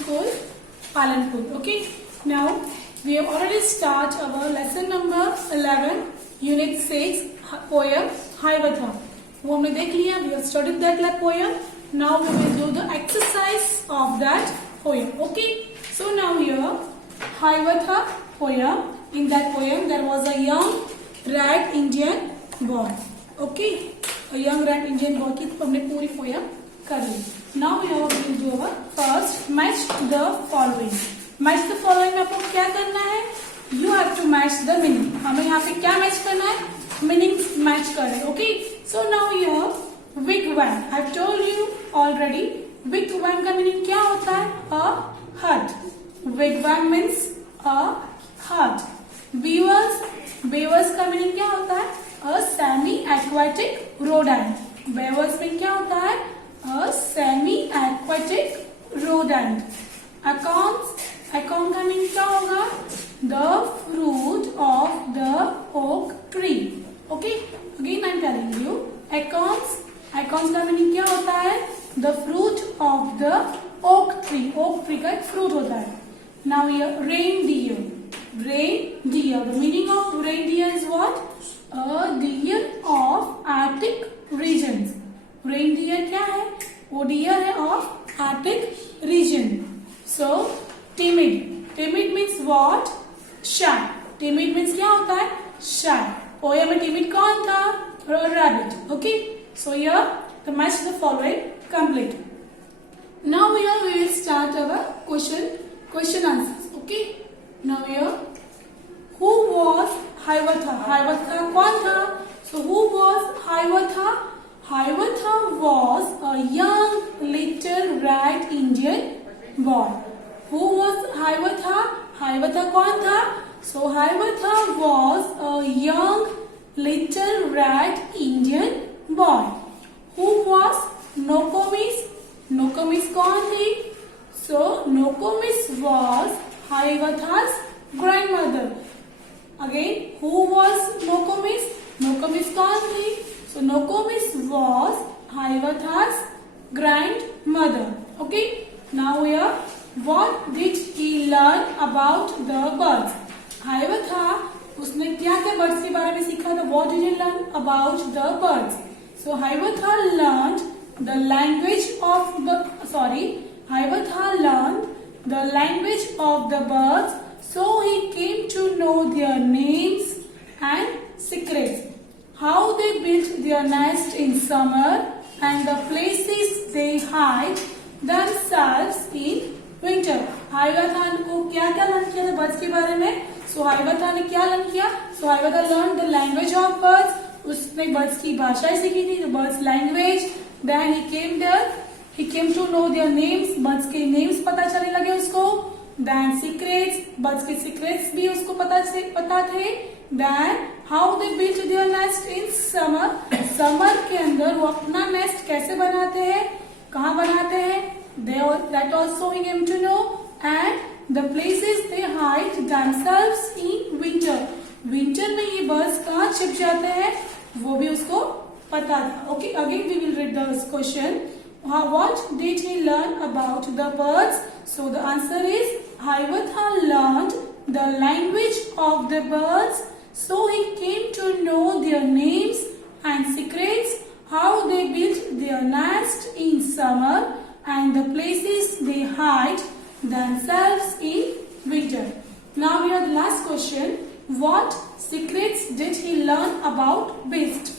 School, Palanpur. Okay. Now we have already started our lesson number 11, Unit 6, poem Hiawatha. वो हमने देख लिया. We have studied that poem. Now we will do the exercise of that poem. Okay. So now here Hiawatha poem. In that poem there was a young red Indian boy. Okay. A young red Indian boy की हमने पूरी poem कर ली. Now we will do our first match the following. Match the following में आपको क्या करना है? You have to match the meaning. हमें यहाँ पे क्या मैच करना है? Meaning मैच करना है. Okay. So now here wigwam. I've told you already. Wigwam का meaning क्या होता है? A hut. Wigwam means a hut. Beavers. Beavers का meaning क्या होता है? A semi-aquatic rodent. Beavers में क्या होता है? A semi-aquatic rodent. Acorns. Acorn का मीनिंग क्या होगा? The fruit of the oak tree. Okay. Again I'm telling you. Acorns. Acorns का मीनिंग क्या होता है? The fruit of the oak tree. Oak tree का एक fruit होता है. Now here reindeer. Reindeer. The meaning of reindeer is what? A deer of Arctic regions. Reindeer क्या है? वो deer है of Arctic region. So timid. Timid means what? Shy. Timid means क्या होता है? Shy. पोएम में timid कौन था? Rabbit. Okay. So here the match the following complete. Now here we will start our question answers. Okay. Now here who was Hiawatha? Hiawatha कौन था? So who was Hiawatha? Hiawatha was a young little red Indian boy. Who was Hiawatha? Hiawatha कौन था? So Hiawatha was a young little red Indian boy. Who was Nokomis? Nokomis कौन थी? So Nokomis was Hiawatha's grandmother. Again, who was Nokomis? Nokomis कौन थी? So Nokomis was Hiawatha's grandmother. Okay. Now here, what did he learn about the birds? Hiawatha उसने क्या क्या birds के बारे में सीखा था? What did he learn about the birds? So Hiawatha learned the language of the birds. So he came to know their names and secrets. How they built their nest in summer and the places they hide themselves in winter. Hiawatha को क्या क्या learn किया था birds के बारे में? So Hiawatha ने क्या लर्न किया? So Hiawatha learned the language of birds. उसने बर्ड्स की भाषाएं सीखी थी, the birds language. Then he came there. He came to know their names. Birds के names पता चलने लगे उसको. Then secrets. बर्ड्स के secrets भी उसको पता थे. Then how they built their nest in summer. Summer के अंदर वो अपना nest कैसे बनाते हैं? कहाँ बनाते हैं? That also he came to know. And the places they hide themselves in winter. Winter में ये birds कहाँ छिप जाते हैं? वो भी उसको पता था. Okay, again we will read the question. What did he learn about the birds? So the answer is Hiawatha learned the language of the birds. So he came to know their names and secrets, how they built their nest in summer and the places they hide themselves in winter. Now we have the last question. What secrets did he learn about beast?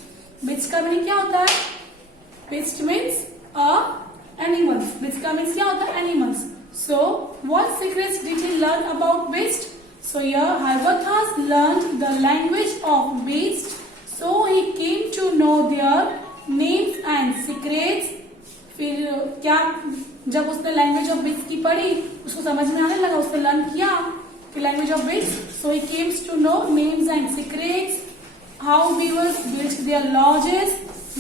Beast का meaning क्या होता है? Beast means animals. Beast का meaning क्या होता है? Animals. So what secrets did he learn about beast? So here Hiawatha learned the language of beasts. So he came to know their names and secrets. फिर क्या जब उसने language of beasts की पढ़ी उसको समझ में आने लगा, उसने learn किया कि language of beasts. So he came to know names and secrets. How beavers built their lodges,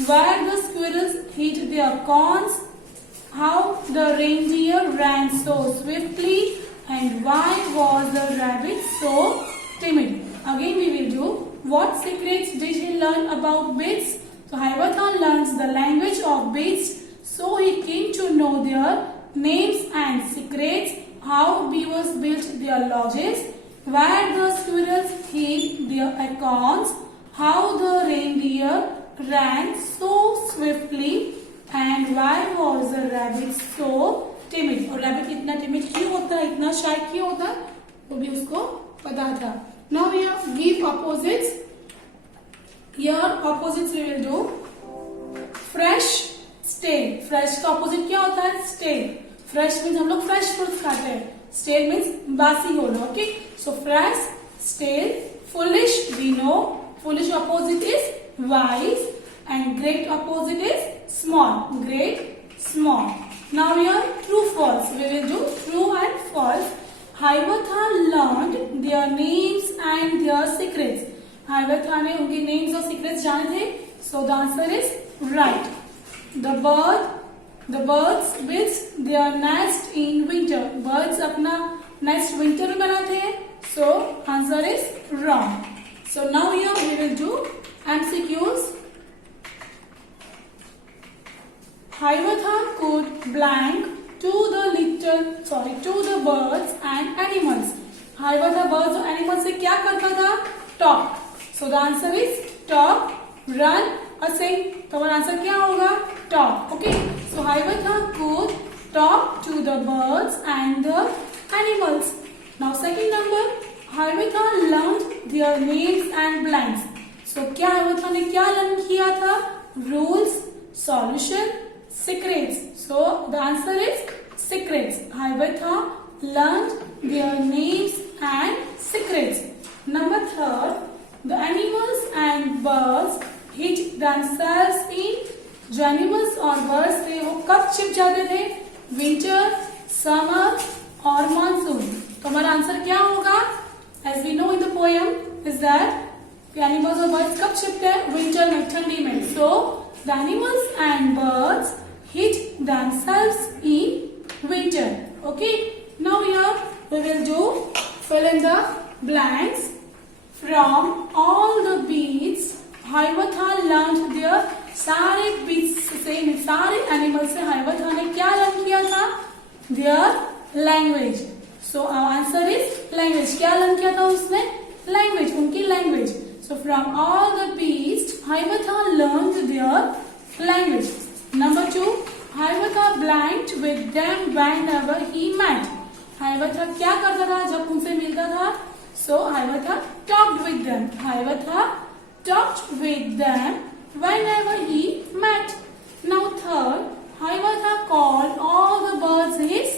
where the squirrels hid their corns, how the reindeer ran so swiftly, and why was the rabbit so timid. Again we will do what secrets did he learn about beasts. So Hiawatha learns the language of beasts. So he came to know their names and secrets. secrets, how beavers built their lodges, where the squirrels hid their acorns, how the reindeer ran so swiftly, and why was the rabbit so timid. और rabbit इतना timid क्यों होता है, इतना shy क्यों होता है, वो भी उसको पता था. Now we have give opposites. Here opposites we will do. Fresh, stale. Fresh का opposite क्या होता है, stale. Fresh means हम लोग fresh fruits खाते हैं. Stale means बासी होना. Okay, so fresh, stale, foolish we know. Foolish opposite is wise, and great opposite is small. Great, small. Now here true false. We will do true and false. Hiawatha learned their names and their secrets. Hiawatha ने उनके names और secrets जाने थे. So the answer is right. The birds built their nest in winter. Birds अपना nest winter में बनाते हैं. So answer is wrong. So now here we will do MCQs. Hiawatha could blank to the birds and animals. Hiawatha birds और animals से क्या करता था? Talk. So the answer is talk, run or sing. तो हमारा answer क्या होगा? Talk. Okay. So Hiawatha could talk to the birds and the animals. Now second number, Hiawatha learned their names and blanks. So क्या Hiawatha ने क्या learn किया था? Rules, solution, secrets. So the answer is secrets. Hiawatha learned their names and secrets. Number third, the animals and birds hid themselves in. जो animals और birds थे वो कब छिप जाते थे? Winter, summer और monsoon. तो हमारा आंसर क्या होगा? As we know in the poem is that the animals और birds कब छिपते हैं? Winter में, ठंडी में. So the animals and birds hid themselves in winter. Okay. Now here we will do fill in the blanks. From all the beasts, Hiawatha learned their. सारे beasts से सारे animals से Hiawatha ने क्या learn किया था? Their language. So our answer is language. क्या learn किया था उसने? Language. उनकी language. So from all the beasts, Hiawatha learned their language. Number 2, Hiawatha blanked with them whenever he met. Hiawatha क्या करता था जब उनसे मिलता था? So Hiawatha talked with them. Hiawatha talked with them whenever he met. Now third, Hiawatha called all the birds his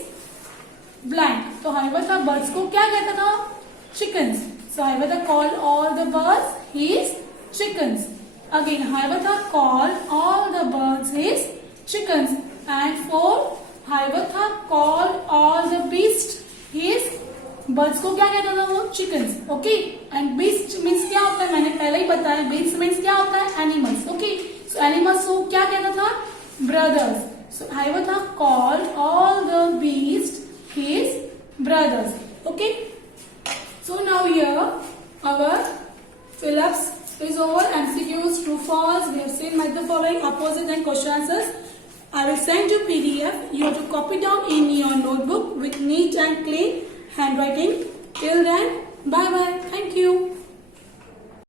blank. तो Hiawatha birds को क्या कहता था? Chickens. So Hiawatha called all the birds his chickens. Again, Hiawatha called all the birds his chickens. And fourth, Hiawatha called all the beasts his birds को क्या कहता था वो? Chickens. Okay. And beast means क्या होता है? मैंने पहले ही बताया. Beast means क्या होता है? Animals. Okay. So animals को क्या कहता था? Brothers. So Hiawatha called all the beasts his brothers. Okay. So now here our fill-ups is over. MCQs, true, false. We have seen like the following: opposite and question answers. I will send you PDF. You have to copy down in your notebook with neat and clean handwriting. Till then, bye bye. Thank you.